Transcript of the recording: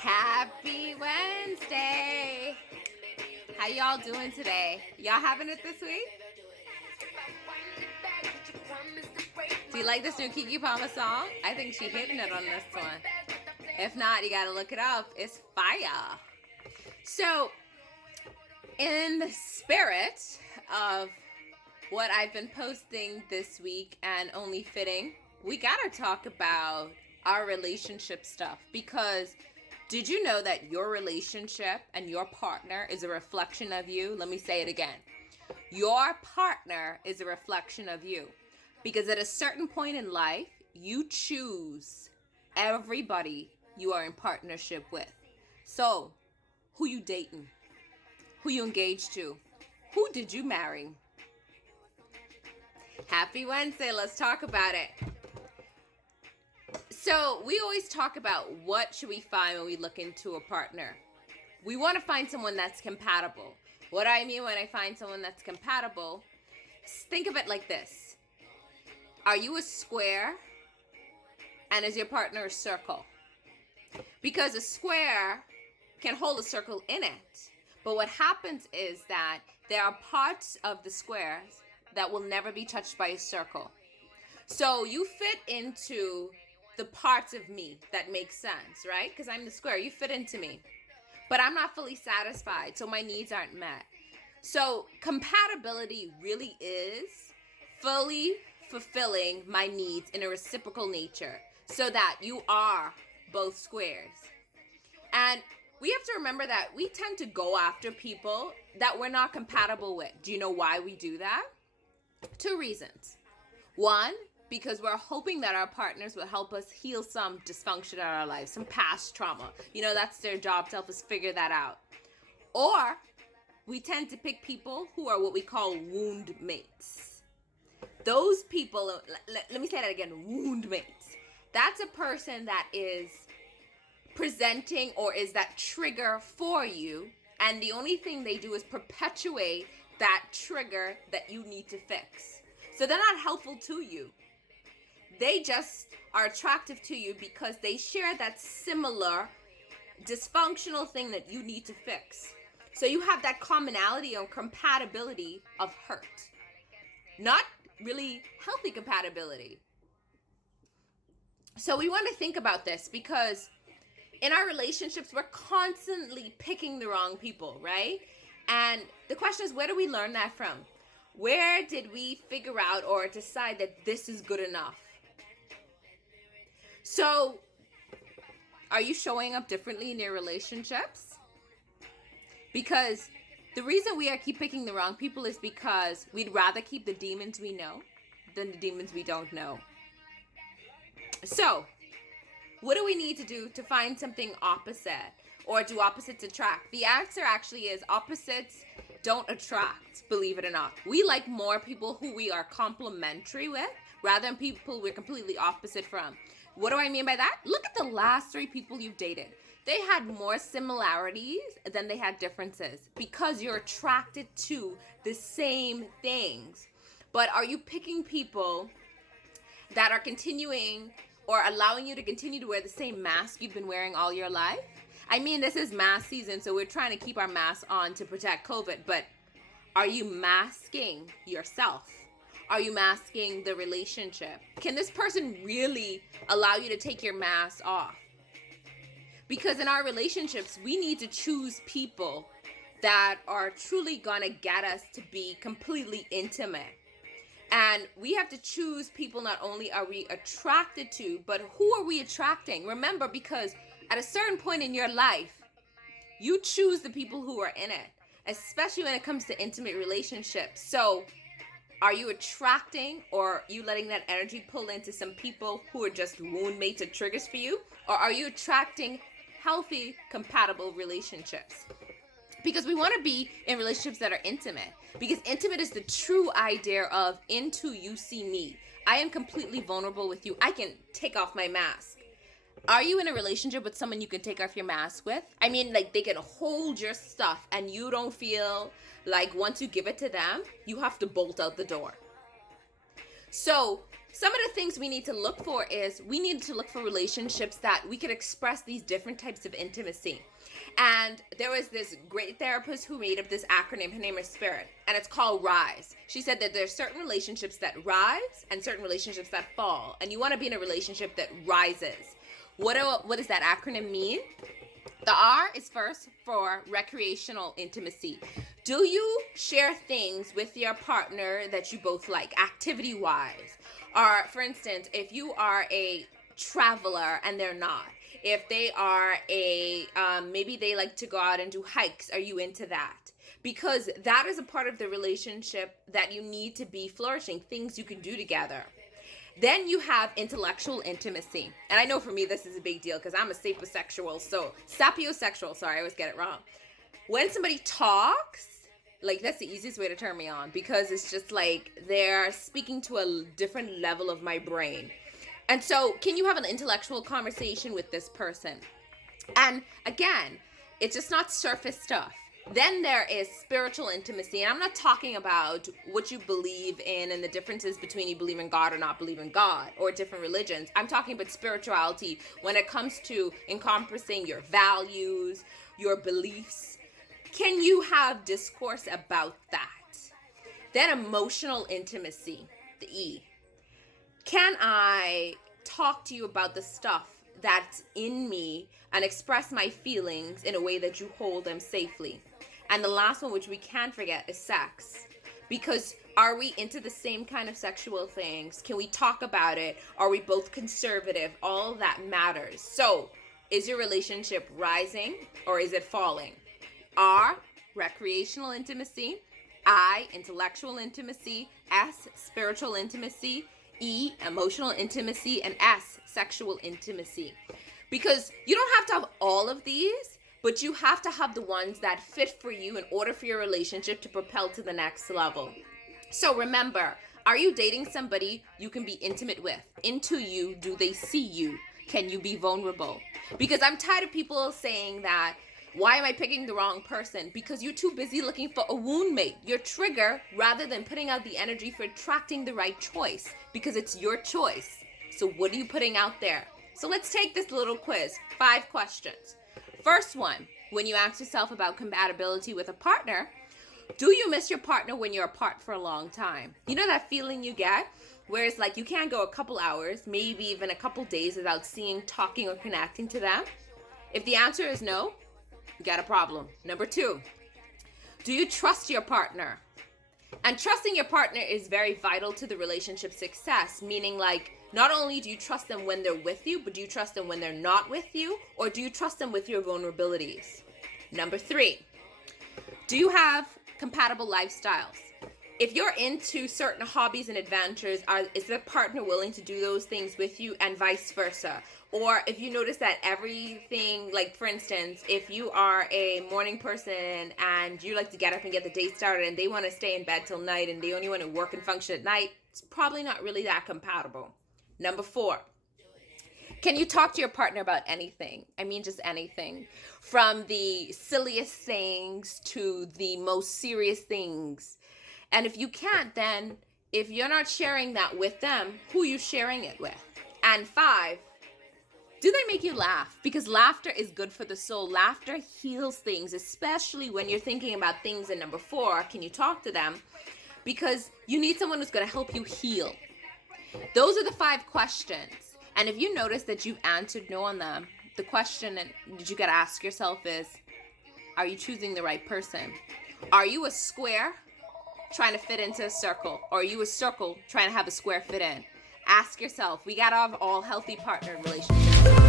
Happy Wednesday. How y'all doing today? Y'all having it this week? Do you like this new Kiki Palmer song? I think she hitting it on this one. If not, you gotta look it up. It's fire. So, in the spirit of what I've been posting this week and only fitting, we gotta talk about our relationship stuff, because did you know that your relationship and your partner is a reflection of you? Let me say it again. Your partner is a reflection of you, because at a certain point in life, you choose everybody you are in partnership with. So, who you dating? Who you engaged to? Who did you marry? Happy Wednesday, let's talk about it. So we always talk about what should we find when we look into a partner. We want to find someone that's compatible. What I mean when I find someone that's compatible, think of it like this. Are you a square and is your partner a circle? Because a square can hold a circle in it. But what happens is that there are parts of the squares that will never be touched by a circle. So you fit into the parts of me that make sense, right? Because I'm the square. You fit into me. But I'm not fully satisfied, so my needs aren't met. So compatibility really is fully fulfilling my needs in a reciprocal nature so that you are both squares. And we have to remember that we tend to go after people that we're not compatible with. Do you know why we do that? 2 reasons. 1, because we're hoping that our partners will help us heal some dysfunction in our life, some past trauma. You know, that's their job to help us figure that out. Or we tend to pick people who are what we call wound mates. Those people, let me say that again, wound mates. That's a person that is presenting or is that trigger for you, and the only thing they do is perpetuate that trigger that you need to fix. So they're not helpful to you. They just are attractive to you because they share that similar dysfunctional thing that you need to fix. So you have that commonality or compatibility of hurt. Not really healthy compatibility. So we want to think about this because in our relationships, we're constantly picking the wrong people, right? And the question is, where do we learn that from? Where did we figure out or decide that this is good enough? So, are you showing up differently in your relationships? Because the reason we keep picking the wrong people is because we'd rather keep the demons we know than the demons we don't know. So, what do we need to do to find something opposite? Or do opposites attract? The answer actually is opposites don't attract, believe it or not. We like more people who we are complementary with rather than people we're completely opposite from. What do I mean by that? Look at the last 3 people you've dated. They had more similarities than they had differences because you're attracted to the same things. But are you picking people that are continuing or allowing you to continue to wear the same mask you've been wearing all your life? I mean, this is mask season, so we're trying to keep our masks on to protect COVID, but are you masking yourself? Are you masking the relationship? Can this person really allow you to take your mask off? Because in our relationships, we need to choose people that are truly gonna get us to be completely intimate. And we have to choose people not only are we attracted to, but who are we attracting? Remember, because at a certain point in your life, you choose the people who are in it, especially when it comes to intimate relationships. So are you attracting or you letting that energy pull into some people who are just wound mates or triggers for you? Or are you attracting healthy, compatible relationships? Because we want to be in relationships that are intimate. Because intimate is the true idea of into you see me. I am completely vulnerable with you. I can take off my mask. Are you in a relationship with someone you can take off your mask with? I mean, like, they can hold your stuff and you don't feel like once you give it to them, you have to bolt out the door. So some of the things we need to look for is we need to look for relationships that we could express these different types of intimacy. And there was this great therapist who made up this acronym. Her name is Spirit, and it's called RISE. She said that there's certain relationships that rise and certain relationships that fall, and you want to be in a relationship that rises. What does that acronym mean? The R is first for recreational intimacy. Do you share things with your partner that you both like, activity-wise? Or, for instance, if you are a traveler and they're not, if they are maybe they like to go out and do hikes, are you into that? Because that is a part of the relationship that you need to be flourishing, things you can do together. Then you have intellectual intimacy. And I know for me, this is a big deal because I'm a sapiosexual. Sorry, I always get it wrong. When somebody talks, like, that's the easiest way to turn me on, because it's just like they're speaking to a different level of my brain. And so can you have an intellectual conversation with this person? And again, it's just not surface stuff. Then there is spiritual intimacy. And I'm not talking about what you believe in and the differences between you believe in God or not believe in God or different religions. I'm talking about spirituality when it comes to encompassing your values, your beliefs. Can you have discourse about that? Then emotional intimacy, the E. Can I talk to you about the stuff that's in me and express my feelings in a way that you hold them safely? And the last one, which we can't forget, is sex. Because are we into the same kind of sexual things? Can we talk about it? Are we both conservative? All of that matters. So, is your relationship rising or is it falling? R, recreational intimacy. I, intellectual intimacy. S, spiritual intimacy. E, emotional intimacy. And S, sexual intimacy. Because you don't have to have all of these, but you have to have the ones that fit for you in order for your relationship to propel to the next level. So remember, are you dating somebody you can be intimate with? Into you, do they see you? Can you be vulnerable? Because I'm tired of people saying that, why am I picking the wrong person? Because you're too busy looking for a wound mate, your trigger, rather than putting out the energy for attracting the right choice, because it's your choice. So what are you putting out there? So let's take this little quiz, 5 questions. First one, when you ask yourself about compatibility with a partner, do you miss your partner when you're apart for a long time? You know that feeling you get where it's like you can't go a couple hours, maybe even a couple days without seeing, talking, or connecting to them? If the answer is no, you got a problem. Number 2, do you trust your partner? And trusting your partner is very vital to the relationship success, meaning like, not only do you trust them when they're with you, but do you trust them when they're not with you? Or do you trust them with your vulnerabilities? Number 3, do you have compatible lifestyles? If you're into certain hobbies and adventures, is the partner willing to do those things with you, and vice versa? Or if you notice that everything, like for instance, if you are a morning person and you like to get up and get the day started and they want to stay in bed till night and they only want to work and function at night, it's probably not really that compatible. Number 4, can you talk to your partner about anything? I mean, just anything. From the silliest things to the most serious things. And if you can't, then if you're not sharing that with them, who are you sharing it with? And 5, do they make you laugh? Because laughter is good for the soul. Laughter heals things, especially when you're thinking about things. And number 4, can you talk to them? Because you need someone who's going to help you heal. Those are the 5 questions. And if you notice that you've answered no on them, the question that you got to ask yourself is, are you choosing the right person? Are you a square trying to fit into a circle? Or are you a circle trying to have a square fit in? Ask yourself. We got to have all healthy partner relationships.